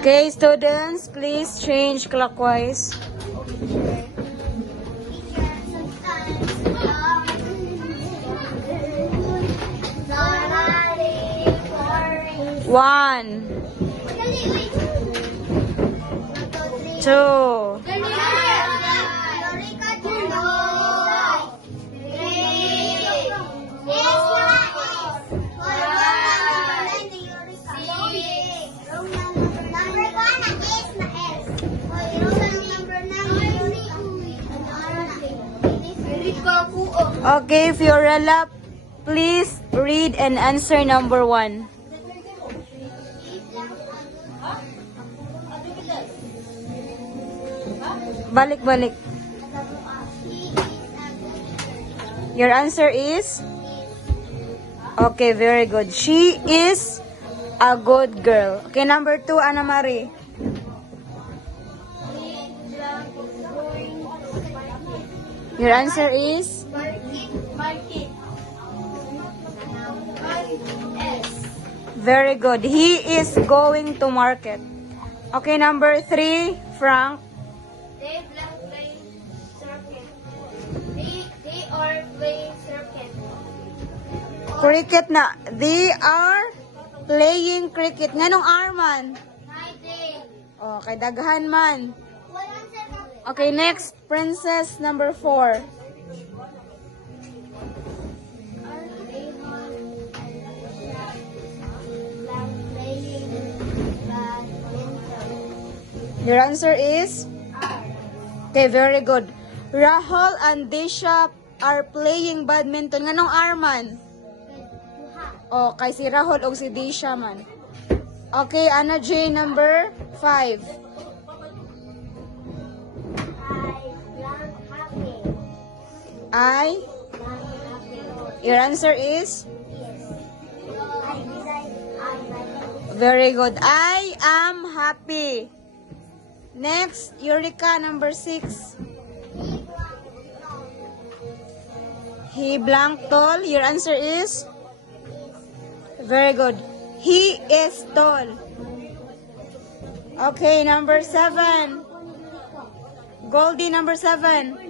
Okay, students, please change clockwise. One, two, okay, Fiorella, please read and answer number 1. Balik. Your answer is? Okay, very good. She is a good girl. Okay, number 2, Ana Marie. Your answer is? Very good. He is going to market. Okay, number 3, Frank. They play circuit. They are playing circuit. Cricket na. They are playing cricket. Nganong Arman? Hi, day. Okay, daghan man. Okay, next, princess number 4. Your answer is? Okay, very good. Rahul and Desha are playing badminton. Nganong Arman? Oh, kay si Rahul o si Desha man. Okay, Anna J number 5. I? Your answer is? Very good. I am happy. Next, Eureka number 6. He blank tall. Your answer is? Very good. He is tall. Okay, number 7. Goldie number 7.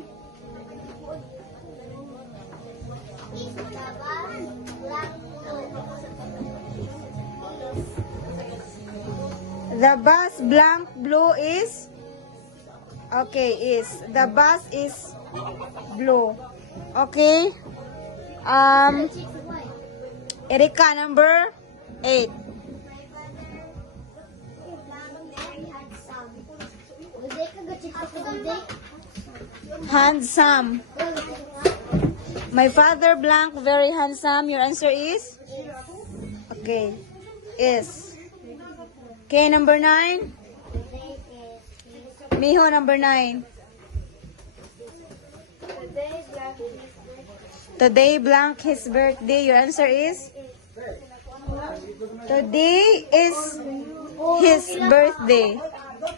The bus blank blue is? Okay, is. The bus is blue. Okay. Erika number 8. Handsome. My father blank very handsome. Your answer is? Okay. Is. Okay, number 9. Miho, number 9. Today blank his birthday. Your answer is? Today is his birthday.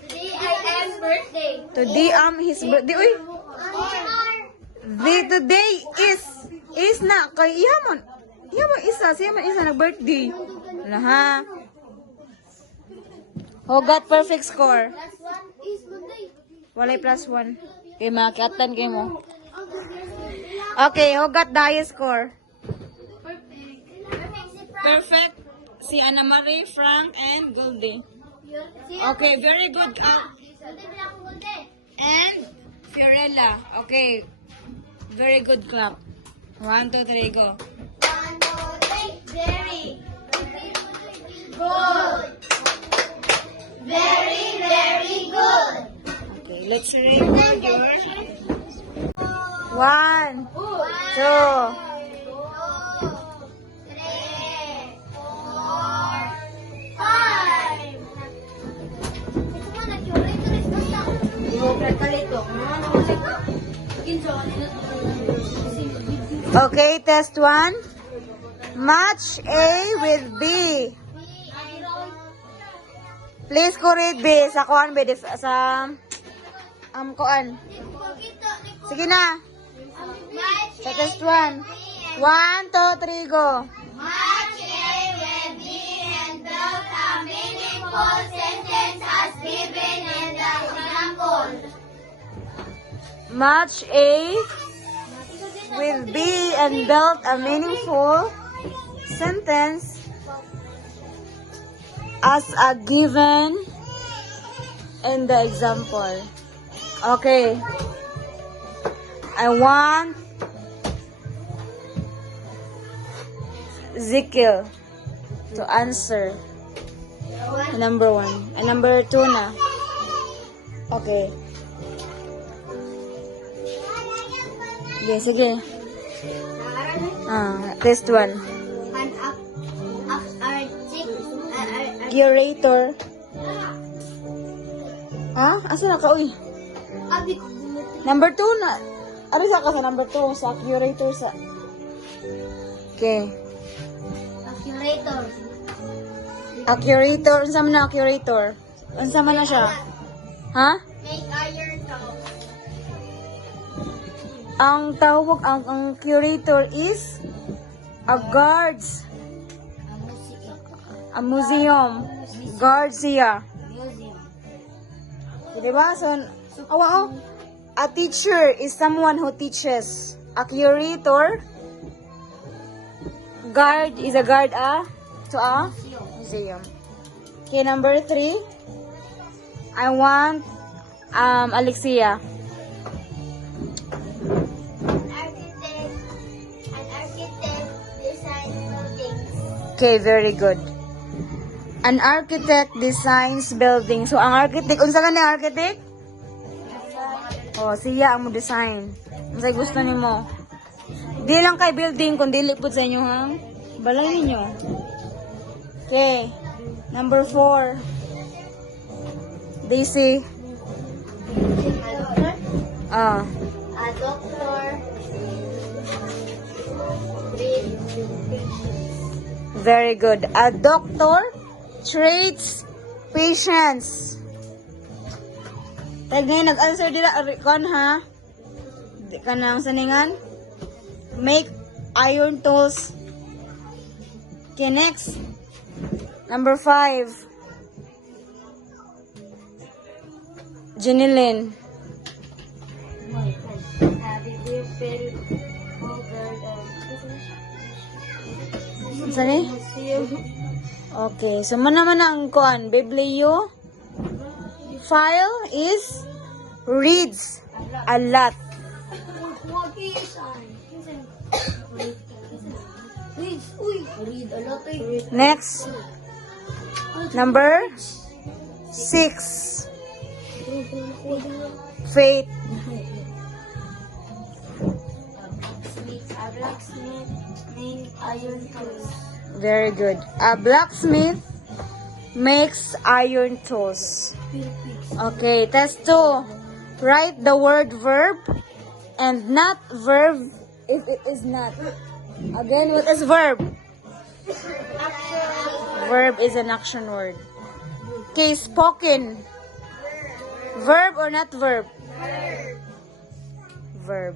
Today I am birthday. Today his birthday. Uy! Today is na. Kay ihamon. Ihamon isa. Siya man isa nag-birthday. Wala ha. Who got perfect score? Last one is Monday. Walay +1. Okay, makiatan kayo mo. Okay, who got the highest score? Perfect. Si Ana Marie, Frank, and Goldie. Okay, very good. And Fiorella. Okay. Very good clap. 1, 2, 3, go. 1, 2, 3. Very good. Very, very good. Okay, let's record your 1, 2. 1, 2, 3, 4, 5. Okay, test 1. Match A with B. Please correct B. Sa kuan B. Sa kuan. Sige na. Sa test 1. 1, 2, 3, go. Match A with B and build a mini simple sentence as given in the example. Match A with B and build a meaningful sentence as a given in the example. Okay. I want Ezekiel to answer. Number 1. Number 2 na. Okay. Sige. Test 1. An Curator. Asa na ka, uy? Number 2 na. Ano sa ka sa number 2? Sa curator sa... Okay. curator. A curator. Unsa man na curator? Unsa man na siya? Ha? Make iron towel. Ang tawag, ang curator is a guards. A museum. Guards siya. Museum. Diba? So, a teacher is someone who teaches. A curator, guard is a guard to a museum. Okay, number 3. I want Alexia. An architect designs buildings. Okay, very good. An architect designs buildings. So, ang architect, unsa ka na architect? Oh, siya ang mo design. Unsay gusto nimo? Di lang kay building, kundi lipod sa inyo, ha? Balay ninyo. Okay. Number 4. Daisy. A doctor with Very good. A doctor treats patients. Tag ngayon, nag-answer dila, kon ha? Di ka nang saningan? Make iron tools. Okay, next. Number 5. Janilyn. Sani? Okay, so man ang kuan, Biblio. File is reads a lot. Next. Number 6. Faith. A blacksmith make iron tools. Very good. A blacksmith makes iron tools. Okay, test 2. Write the word verb and not verb if it is not. Again, what is verb? Verb is an action word. Okay, spoken. Verb or not verb? Verb.